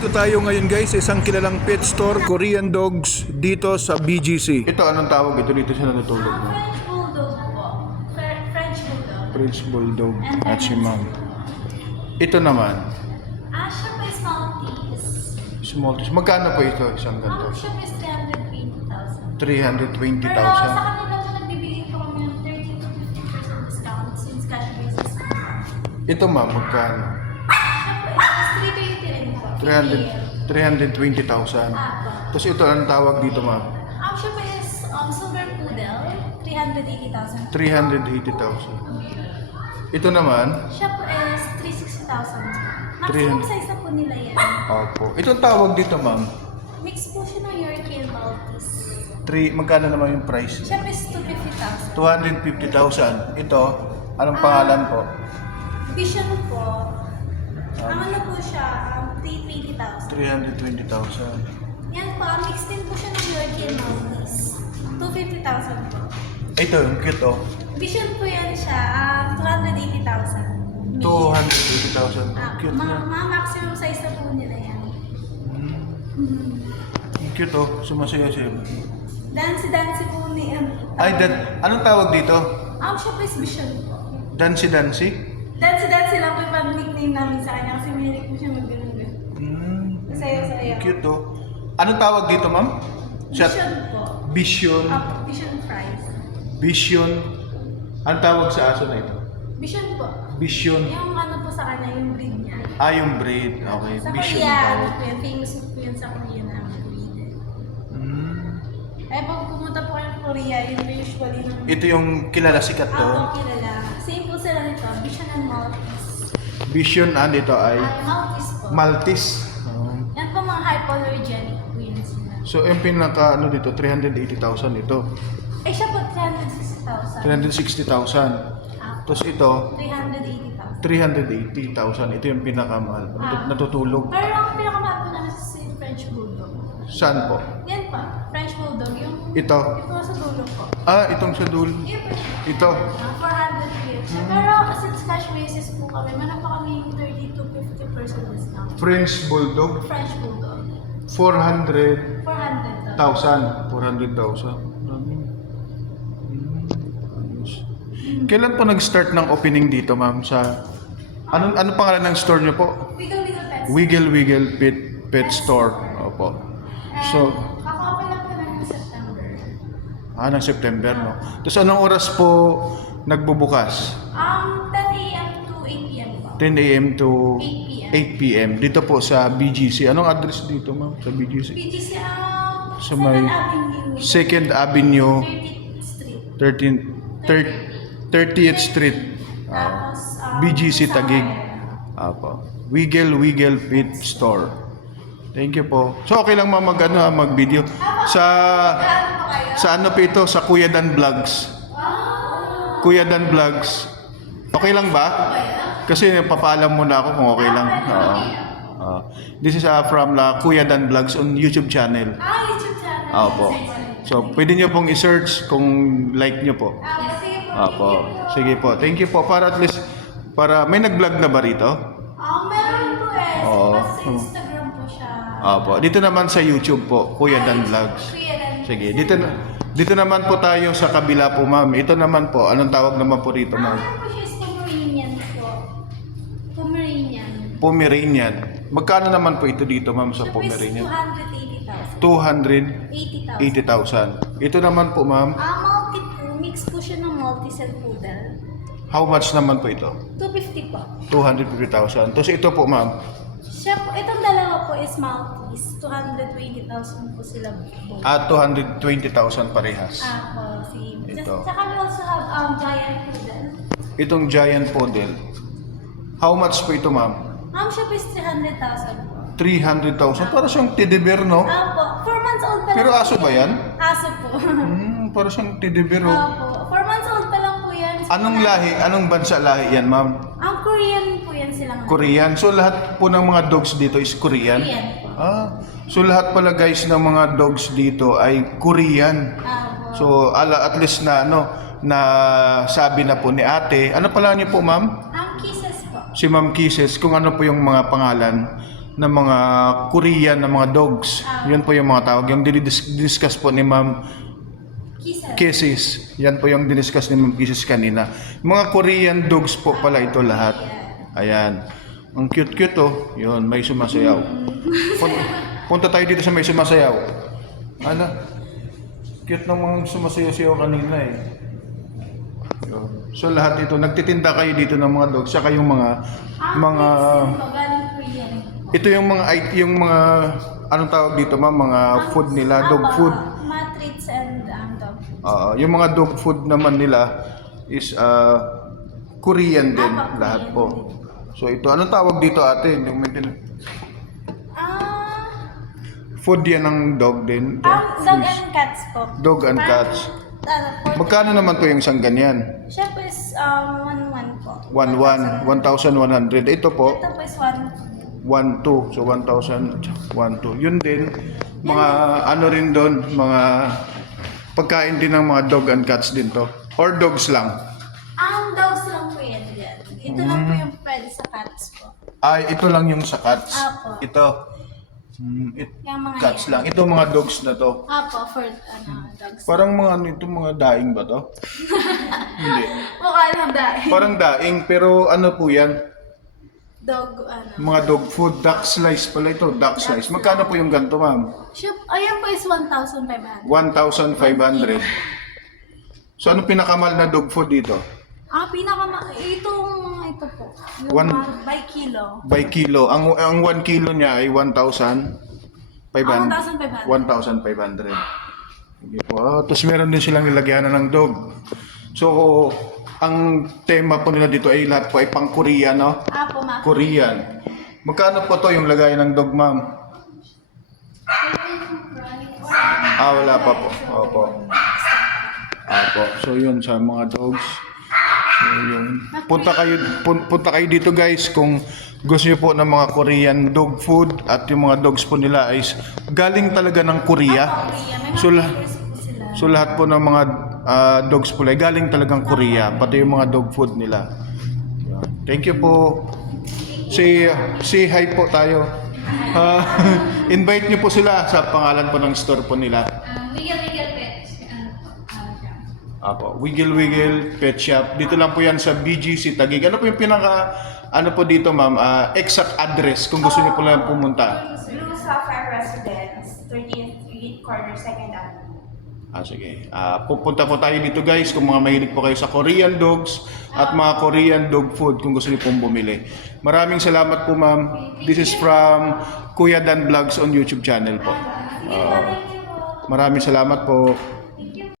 Nandito tayo ngayon guys sa isang kilalang pet store, Korean dogs dito sa BGC. Ito anong tawag ito? Dito siya natutulog na. French Bulldog po. French Bulldog. French Bulldog at si Ma'am. Ito naman, Siya po is Maltese. Maltese. Magkano po ito isang ganito? Siya po is 320,000. 320,000. Pero sa kanila po nagbibigay po kami ng 30 to 50% discount since cash basis. Ito Ma'am, magkano? Siya po is 320 rin po. 320,000. Tapos ito anong tawag dito Ma'am? Siya po is Silver Poodle. 380,000. 380,000. Ito naman, Siya po is 360,000. Maximum size na po nila yan. opo. Itong tawag dito Ma'am, Mix po siya ng European Maltese. magkano naman yung price? Siya po is 250,000. 250,000. Ito, anong pangalan po? Vision po. Ang ano po siya, 320,000. 320,000. Yan po, mixed din po siya ng European Maltese. 250,000 po. Ito, yung cute oh. Vision po yan siya, 280,000. 280,000. Cute na. Maximum size na po nila yan. Yung cute oh. Sumasayaw-sayaw. Dancy po ni... Ay, anong tawag dito? Siya po is Vision po. Dancy-dancy? Dancy lang po yung pag-nickname namin sa kanya kasi mahilig po siya mag-ganun. Sayaw-sayaw. Cute oh. Anong tawag dito, Ma'am? Vision po. Vision. Vision fries. Vision. Anong tawag sa aso na ito? Vision po. Vision. Yung ano po sa kanya, yung breed niya. Yung breed. Okay. Sa Vision Korea, ano tawag. po yan, famous po yan sa Korea na breed. Eh, pag pumunta po kayo ng Korea, yun po usually ng... Ito yung kilala sikat to. kilala. Same po sila nito, Vision and Maltese. Vision, dito ay Maltese po. Maltese. Yan po mga hypoallergenic po yun sila. So, yung pinaka, dito, 380,000 ito. Eh, siya po 360,000. 360,000. Tapos ito, 380,000. 380,000. Ito yung pinakamahal. Natutulog. Pero ang pinakamahal po namin si French Bulldog. Saan po? Yan pa, French Bulldog. Yung Ito. po sa dulo po. Itong sa dulo. Yan po. Ito. 400 years. Pero since cash basis po kami, meron pa kami 30 to 50% discount. French Bulldog. French Bulldog. 400,000. 400,000. 400,000. Kailan po nag-start ng opening dito, ma'am? Sa ano pangalan ng store niyo po? Wiggle Wiggle Pets. Wiggle Pet Store. Opo. So, Kaka-open lang po ng September. ng September, no? Tapos anong oras po nagbubukas? 10 a.m. to 8 p.m. po. 10 a.m. to 8 p.m. 8 p.m. Dito po sa BGC. Anong address dito, ma'am? Sa BGC? BGC, Sa may 2nd 2nd Avenue. Avenue, 30th Street. 30th Street. Tapos, BGC sa Taguig. Fire. Apo. Wiggle Pet Store. Thank you po. So okay lang ma'am mag-video. Sa ano po ito? Sa Kuya Dan Vlogs. Kuya Dan Vlogs. Okay lang ba? Kasi papaalam muna ako kung okay lang. This is from Kuya Dan Vlogs on YouTube channel. YouTube channel. Opo. So pwede nyo pong i-search kung like nyo po. Opo. Sige po. Thank you po. Para at least, may nag-vlog na ba rito? Meron po eh. Oo. Sa Instagram po siya. Opo. Dito naman sa YouTube po, Kuya Dan Vlogs. Kuya Dan. Sige, dito naman po tayo sa kabila po, ma'am. Ito naman po, anong tawag naman po rito, ma'am? Meron po siya is Pomeranian po. Pomeranian. Pomeranian. Magkano naman po ito dito, ma'am, sa Siya po is Pomeranian? 280,000. 280,000. Ito naman po, ma'am. Maltese po. Mix po siya ng Maltese and Poodle. How much naman po ito? 250 po. 250,000. Tapos ito po, ma'am. Siya po, itong dalawa po is Maltese. 220,000 po sila both. 220,000 parehas. Po, same. Ito. Tsaka we also have Giant Poodle. Itong giant poodle. How much po ito, ma'am? Siya po is 300,000 po. 300,000. Para siyang teddy bear, no? Po, 4 months old pa lang. Pero aso ba yan? Aso po. Para siyang teddy bear, oh. Po, 4 months old pa lang po yan. Anong lahi? Anong bansa lahi yan, ma'am? Ang Korean po yan silang. Korean. So lahat po ng mga dogs dito is Korean? Korean po. So lahat pala guys ng mga dogs dito ay Korean. Po. So at least na sabi na po ni ate. Ano pala niyo po, ma'am? Ang Kisses po. Si Ma'am Kisses, kung ano po yung mga pangalan mga Korean na mga dogs. Yun po yung mga tawag. Yung discuss po ni Ma'am Kisa. Kisses. Yan po yung diniscuss ni Ma'am Kisses kanina. Mga Korean dogs po pala ito lahat. Ayan. Ang cute-cute oh. Yun, may sumasayaw. Punta tayo dito sa may sumasayaw. Ano? Cute ng mga sumasayaw kanina eh. Yun. So lahat ito, nagtitinda kayo dito ng mga dogs, saka yung mga Galing Korean. ito yung mga anong tawag dito ma'am, mga food nila, dog food. Mga treats and dog food. Yung mga dog food naman nila is Korean din lahat po. So ito, anong tawag dito ate? Yung food yan ng dog din. Dog and cats po. Dog and cats. Magkano naman po yung isang ganyan? Siya po is 1,100 po. 1,100. Ito po, Ito po is 1,200. 1,200. So 1,000, 1,200. Yun din, mga ano rin doon, mga pagkain din ng mga dog and cats din to. Or dogs lang. Dogs lang po yan dyan. Ito lang po yung pwede sa cats po. Ay, ito lang yung sa cats. Apo. Ito. Yung mga Cats yan. lang. Ito mga dogs na to. Apo, for dogs. Parang mga ano ito, mga daing ba to? Hindi. Mukha lang dahil. Parang daing, pero ano po yan? Dog, Mga dog food, duck slice pala ito, duck slice. Magkano po yung ganito, ma'am? Ayan po is 1,500. 1,500. So ano pinakamahal na dog food dito? Ito po. Yung One- by kilo. By kilo. Ang 1 kilo niya ay 1,500. 1,500. 1,500. Sige po. Tapos meron din silang nilagyanan ng dog. So, ang tema po nila dito ay lahat po ay pang Korean, no? Apo, ma. Korean. Magkano po to yung lagay ng dog, ma'am? Wala pa po. Opo. Opo. So, yun sa mga dogs. So, yun. Punta kayo dito, guys, kung gusto niyo po ng mga Korean dog food at yung mga dogs po nila ay galing talaga ng Korea. So, so lahat po ng mga dogs po ay galing talagang Korea, pati yung mga dog food nila. Yan. Thank you po. Say hi po tayo. Invite niyo po sila sa pangalan po ng store po nila. Wiggle Pet. Apo, Wiggle Pet Shop. Dito lang po yan sa BGC Taguig. Ano po yung ano po dito ma'am, exact address kung gusto niyo po lang pumunta. Blue Sapphire Residence, 30th Street, corner 2nd Avenue. Sige. Pupunta po tayo dito guys kung mga mahilig po kayo sa Korean dogs at mga Korean dog food kung gusto niyo pong bumili. Maraming salamat po ma'am. This is from Kuya Dan Vlogs on YouTube channel po. Maraming salamat po.